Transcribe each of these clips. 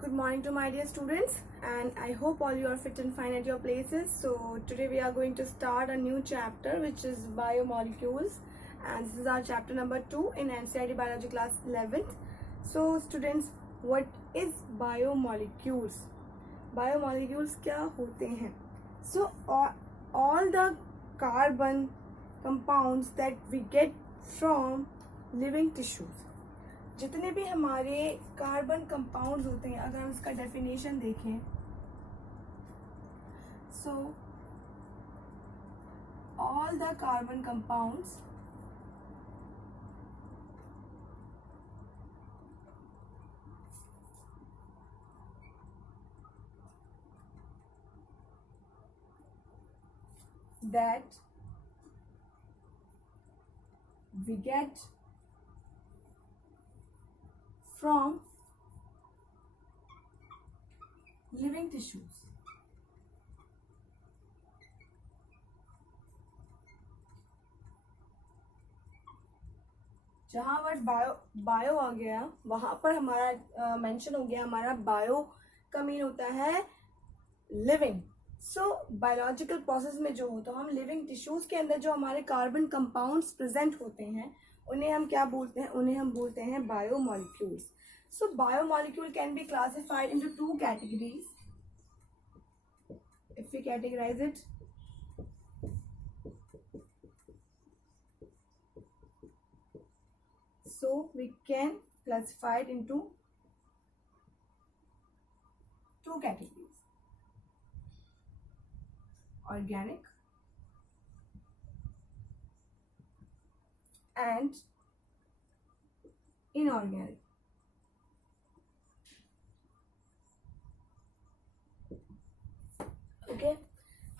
Good morning to my dear students, and I hope all you are fit and fine at your places. So today we are going to start a new chapter which is biomolecules, and this is our chapter number 2 in NCERT biology class 11th. So students, what is biomolecules? Biomolecules क्या होते हैं? So all the carbon compounds that we get from living tissues, जितने भी हमारे carbon compounds होते हैं, अगर हम इसका डेफिनेशन देखें, so all the carbon compounds that we get from living tissues, जहाँ वर्ड बायो आ गया वहां पर हमारा मेंशन हो गया, हमारा बायो का मीन होता है लिविंग. सो बायोलॉजिकल प्रोसेस में जो हो, तो हम लिविंग टिश्यूज के अंदर जो हमारे कार्बन कंपाउंड्स प्रेजेंट होते हैं उन्हें हम क्या बोलते हैं? उन्हें हम बोलते हैं biomolecules. So biomolecule can be classified into two categories. If we categorize it, so we can classify it into two categories: organic and inorganic. Okay,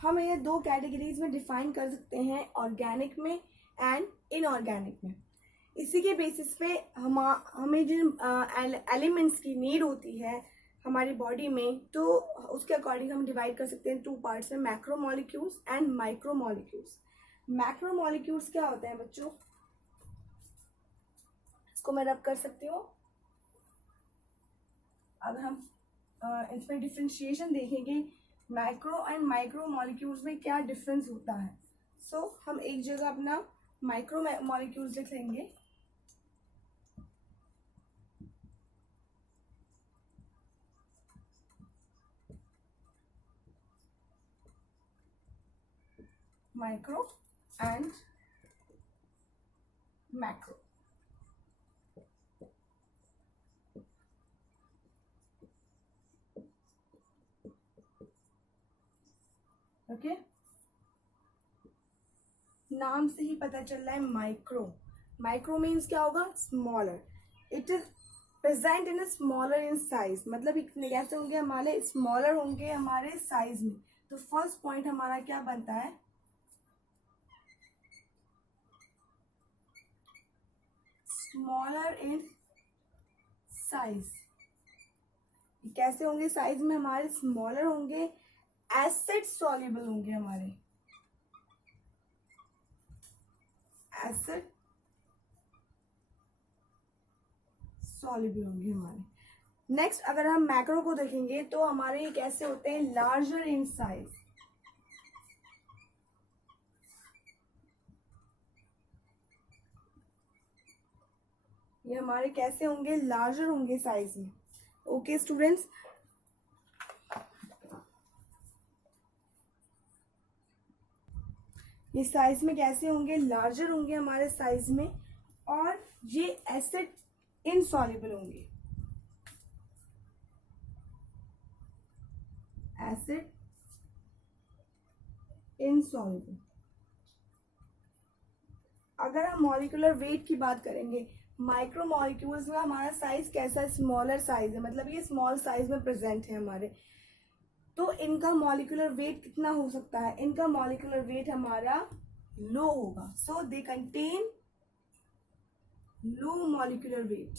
हम ये दो कैटेगरीज में डिफाइन कर सकते हैं, ऑर्गेनिक में एंड इनऑर्गेनिक में. इसी के बेसिस पे हमें जिन एलिमेंट्स की नीड होती है हमारी बॉडी में, तो उसके अकॉर्डिंग हम डिवाइड कर सकते हैं टू पार्ट्स में, मैक्रोमोलिक्यूल्स एंड माइक्रोमोलिक्यूल्स. मैक्रोमोलिक्यूल्स क्या होते हैं बच्चों? इसको मैं रब कर सकती हूँ. अगर हम इसमें डिफ्रेंशिएशन देखेंगे मैक्रो एंड माइक्रो मॉलिक्यूल्स में क्या डिफरेंस होता है, सो हम एक जगह अपना माइक्रो मॉलिक्यूल्स लिख लेंगे. Micro and macro. ओके, नाम से ही पता चल रहा है माइक्रो. माइक्रो मीन्स क्या होगा? Smaller. It is present in smaller in size. मतलब इतने कैसे होंगे? हमारे स्मॉलर होंगे हमारे साइज में. तो फर्स्ट पॉइंट हमारा क्या बनता है? Smaller in size. कैसे होंगे? साइज में हमारे स्मॉलर होंगे, एसिड सॉल्युबल होंगे, हमारे एसिड सॉल्युबल होंगे हमारे. नेक्स्ट अगर हम मैक्रो को देखेंगे तो हमारे ये कैसे होते हैं? Larger in size. ये हमारे कैसे होंगे? लार्जर होंगे साइज में. ओके स्टूडेंट्स, ये साइज में कैसे होंगे? लार्जर होंगे हमारे साइज में, और ये एसिड इनसॉल्युबल होंगे. Acid insoluble. अगर हम मॉलिक्यूलर वेट की बात करेंगे, माइक्रो मॉलिक्यूल्स में हमारा साइज कैसा है? स्मॉलर साइज है, मतलब ये स्मॉल साइज में प्रेजेंट है हमारे. तो इनका मॉलिक्यूलर वेट कितना हो सकता है? इनका मॉलिक्यूलर वेट हमारा लो होगा. So they contain low molecular weight.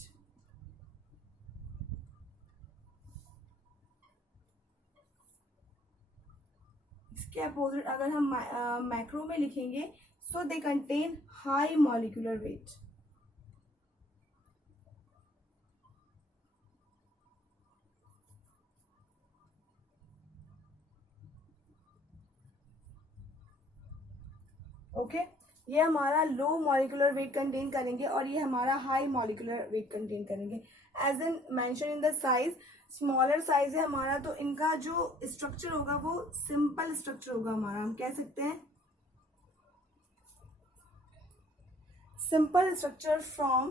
इसके अपोजिट अगर हम मैक्रो में लिखेंगे, so they contain high molecular weight. Okay ये हमारा लो मॉलिक्यूलर वेट कंटेन करेंगे और ये हमारा हाई मॉलिक्यूलर वेट कंटेन करेंगे। As an mention in the size, smaller size है हमारा, तो इनका जो स्ट्रक्चर होगा वो सिंपल स्ट्रक्चर होगा हमारा। हम कह सकते हैं simple structure from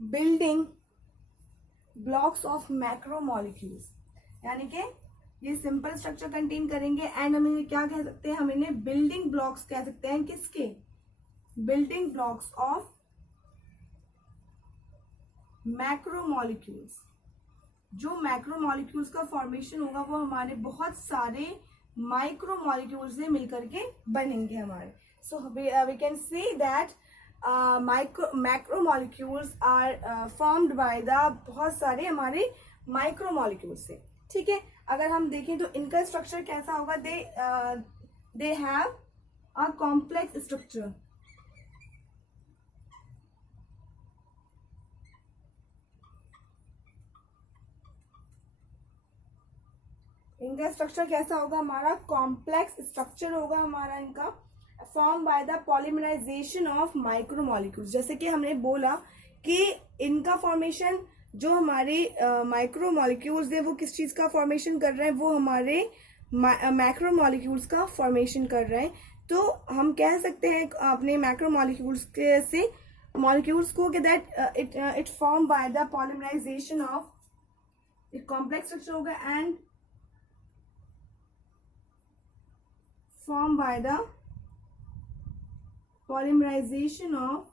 building blocks of macromolecules, यानी कि ये सिंपल स्ट्रक्चर कंटेन करेंगे। एंड हम इन्हें क्या कह सकते हैं, हम इन्हें बिल्डिंग ब्लॉक्स कह सकते हैं। किसके? Building blocks of macromolecules. जो मैक्रोमोलिक्यूल्स का फॉर्मेशन होगा वो हमारे बहुत सारे माइक्रोमोलिक्यूल्स से मिलकर के बनेंगे हमारे। So we can say that macromolecules are formed by the बहुत सारे हमारे माइक्रोमोलिक्यूल्स से। ठीक है, अगर हम देखें तो इनका स्ट्रक्चर कैसा होगा, they have a complex structure. इनका स्ट्रक्चर कैसा होगा हमारा, कॉम्प्लेक्स स्ट्रक्चर होगा हमारा इनका, form by the polymerization of micromolecules. जैसे कि हमने बोला कि इनका फॉर्मेशन, जो हमारे माइक्रोमोलिक्यूल्स है वो किस चीज का फॉर्मेशन कर रहे हैं, वो हमारे मैक्रोमोलिक्यूल्स का फॉर्मेशन कर रहे हैं। तो हम कह सकते हैं अपने मैक्रोमोलिक्यूल्स के से मॉलिक्यूल्स को कि that it form by the polymerization of, एक कॉम्प्लेक्स स्ट्रक्चर होगा and formed by the polymerization of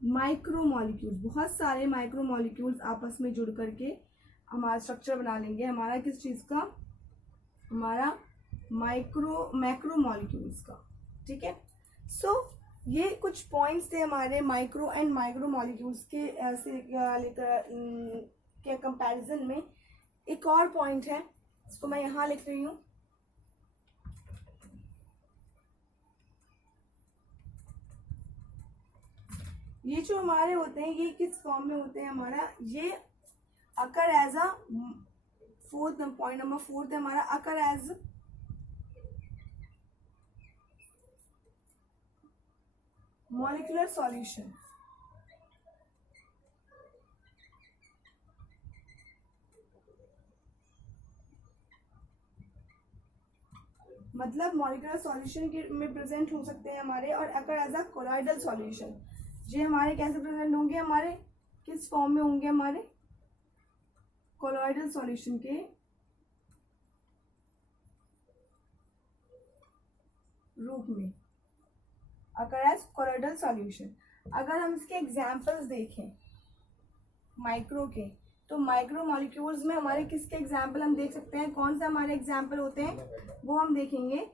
micromolecules. बहुत सारे माइक्रोमोलिक्यूल्स आपस में जुड़ करके हमारा स्ट्रक्चर बना लेंगे। हमारा किस चीज का, हमारा मैक्रोमोलिक्यूल्स का। ठीक है, सो ये कुछ पॉइंट्स थे हमारे माइक्रो एंड माइक्रोमोलिक्यूल्स के के कंपैरिजन में। एक और पॉइंट है, इसको मैं यहां लिख रही हूं, ये जो हमारे होते हैं ये किस फॉर्म में होते हैं हमारा, ये occur as a fourth point number 4 है हमारा, अकर एज मॉलिक्यूलर सॉल्यूशन। मतलब मॉलिक्यूलर सॉल्यूशन के में प्रेजेंट हो सकते हैं हमारे, और occur as a colloidal solution. ये हमारे कैसे प्रेजेंट होंगे, हमारे किस फॉर्म में होंगे, हमारे कोलॉइडल सॉल्यूशन के रूप में, अकर एज कोलॉइडल सॉल्यूशन। अगर हम इसके एग्जांपल्स देखें माइक्रो के, तो माइक्रो मॉलिक्यूल्स में हमारे किसके एग्जांपल हम देख सकते हैं, कौन से हमारे एग्जांपल होते हैं वो हम देखेंगे।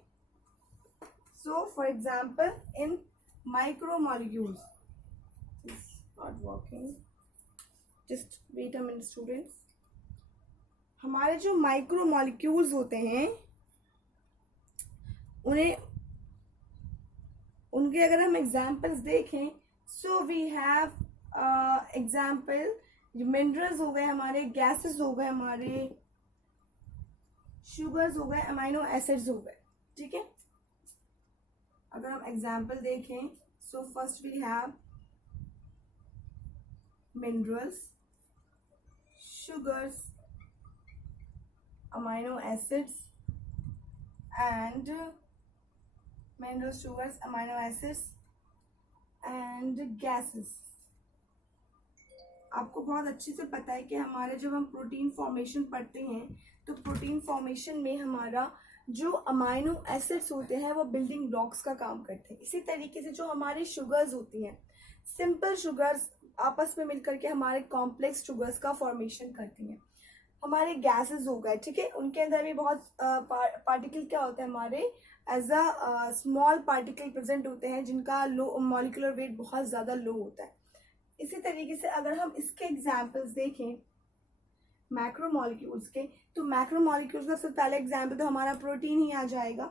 So for example in micro molecules, not working, just wait a minute students. हमारे जो माइक्रो मॉलिक्यूल्स होते हैं उनके अगर हम एग्जाम्पल्स देखें, so we have example, minerals हो गए हमारे, गैसेस हो गए हमारे, शुगर्स हो गए, अमाइनो एसिड्स हो गए। ठीक है, अगर हम एग्जाम्पल देखें, so first we have minerals, sugars, amino acids and minerals, sugars, amino acids and gases। आपको बहुत अच्छे से पता है कि हमारे जब हम प्रोटीन फॉर्मेशन पढ़ते हैं तो प्रोटीन फॉर्मेशन में हमारा जो अमाइनो एसिड्स होते हैं वो बिल्डिंग ब्लॉक्स का काम करते हैं। इसी तरीके से जो हमारी शुगर्स होती हैं, सिंपल शुगर्स आपस में मिलकर के हमारे कॉम्प्लेक्स शुगर्स का फॉर्मेशन करती हैं। हमारे गैसेस हो गए, ठीक है, उनके अंदर भी बहुत पार्टिकल क्या होते हैं हमारे, as a small particle present होते हैं जिनका लो मॉलिक्यूलर वेट बहुत ज़्यादा लो होता है। इसी तरीके से अगर हम इसके एग्जांपल्स देखें मैक्रो मॉलिक्यूल्स के, तो मैक्रो मॉलिक्यूल्स का सबसे पहला एग्जांपल तो हमारा प्रोटीन ही आ जाएगा।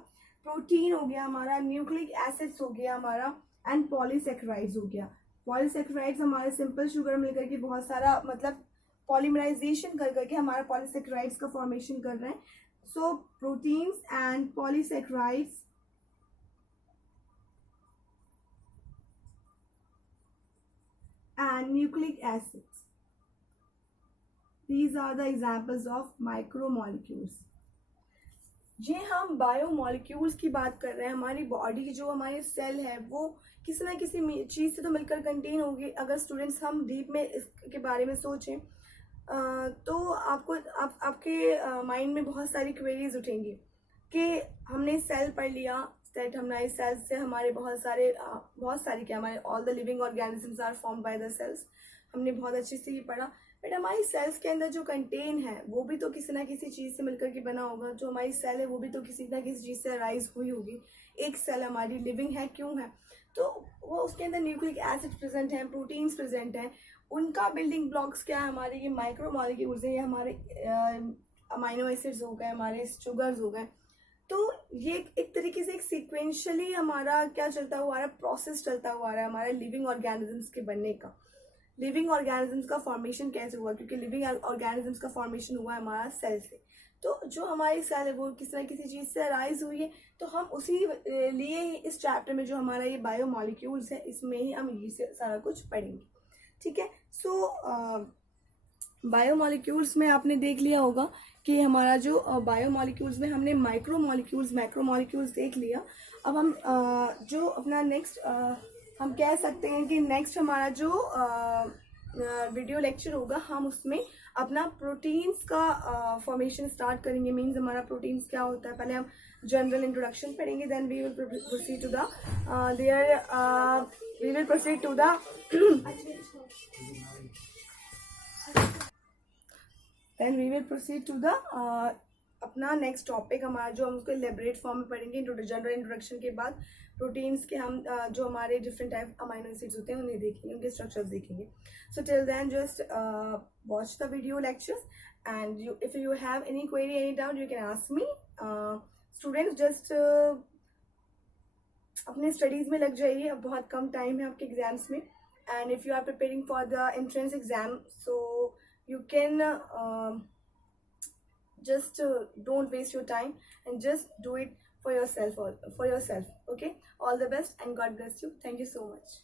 प्रोटीन हो गया हमारा, न्यूक्लिक एसिड्स हो गया हमारा, एंड पॉलीसेक्राइड्स हो गया। पॉलीसेक्राइड्स हमारे सिंपल शुगर मिलकर के बहुत सारा मतलब पॉलीमराइजेशन कर करके हमारा पॉलीसेक्राइड्स का फॉर्मेशन कर रहे हैं. So proteins and polysaccharides and nucleic acids, these are the examples of micromolecules. ये हम बायोमोलिक्यूल्स की बात कर रहे हैं. हमारी बॉडी जो हमारी सेल है वो किसी ना किसी चीज़ से तो मिलकर कंटेन होगी. अगर स्टूडेंट्स हम डीप में इसके बारे में सोचें तो आपके माइंड में बहुत सारी क्वेरीज उठेंगी कि हमने सेल पढ़ लिया, दैट हमारे सेल्स से हमारे बहुत सारी क्या हमारे all the living organisms are form by the cells. हमने बहुत अच्छे से ये पढ़ा. बट हमारी सेल्स के अंदर जो कंटेन है वो भी तो किसी ना किसी चीज़ से मिलकर के बना होगा. जो हमारी सेल है वो भी तो किसी ना किसी चीज़ से अराइज हुई होगी. एक सेल हमारी लिविंग है, क्यों है? तो वो उसके अंदर न्यूक्लिक एसिड प्रेजेंट हैं, प्रोटीन्स प्रेजेंट हैं. उनका बिल्डिंग ब्लॉक्स क्या है? हमारे ये माइक्रोमॉलिक्यूल्स हैं, ये हमारे अमाइनो एसिड्स हो गए, हमारे शुगर्स हो गए. तो ये एक तरीके से एक सीक्वेंशियली हमारा क्या चलता हुआ आ रहा है, प्रोसेस चलता हुआ आ रहा है हमारे लिविंग ऑर्गेनिजम्स के बनने का. लिविंग ऑर्गेनिजम्स का फॉर्मेशन कैसे हुआ? क्योंकि लिविंग ऑर्गेनिजम्स का फॉर्मेशन हुआ है हमारा सेल से. तो जो हमारी सेल है वो किसी ना किसी चीज़ से अराइज हुई है. तो हम उसी लिए ही इस चैप्टर में जो हमारा ये बायोमॉलिक्यूल्स है इसमें ही हम ये सारा कुछ पढ़ेंगे. ठीक है. सो बायोमॉलिक्यूल्स में आपने देख लिया होगा कि हमारा जो बायोमॉलिक्यूल्स में हमने माइक्रोमॉलिक्यूल्स मैक्रोमॉलिक्यूल्स देख लिया. अब हम जो अपना नेक्स्ट हम कह सकते हैं कि नेक्स्ट हमारा जो वीडियो लेक्चर होगा हम उसमें अपना प्रोटीन्स का फॉर्मेशन स्टार्ट करेंगे. मीन्स हमारा प्रोटीन्स क्या होता है पहले हम जनरल इंट्रोडक्शन पढ़ेंगे. Then we will proceed to the we will proceed to the then we will proceed to the अपना नेक्स्ट टॉपिक हमारा जो हम उसको इलेबरेट फॉर्म में पढ़ेंगे. जनरल इंट्रोडक्शन के बाद प्रोटीन्स के हम जो हमारे डिफरेंट टाइप अमाइनो एसिड्स होते हैं उन्हें देखेंगे, उनके स्ट्रक्चर्स देखेंगे. So till then just watch the video lectures and if you have any query any doubt you can ask me. Students just अपने स्टडीज़ में लग जाइए. अब बहुत कम टाइम है आपके एग्जाम्स में. And if you are preparing for the entrance exam so you can just don't waste your time and just do it for yourself. Okay, all the best and God bless you. Thank you so much.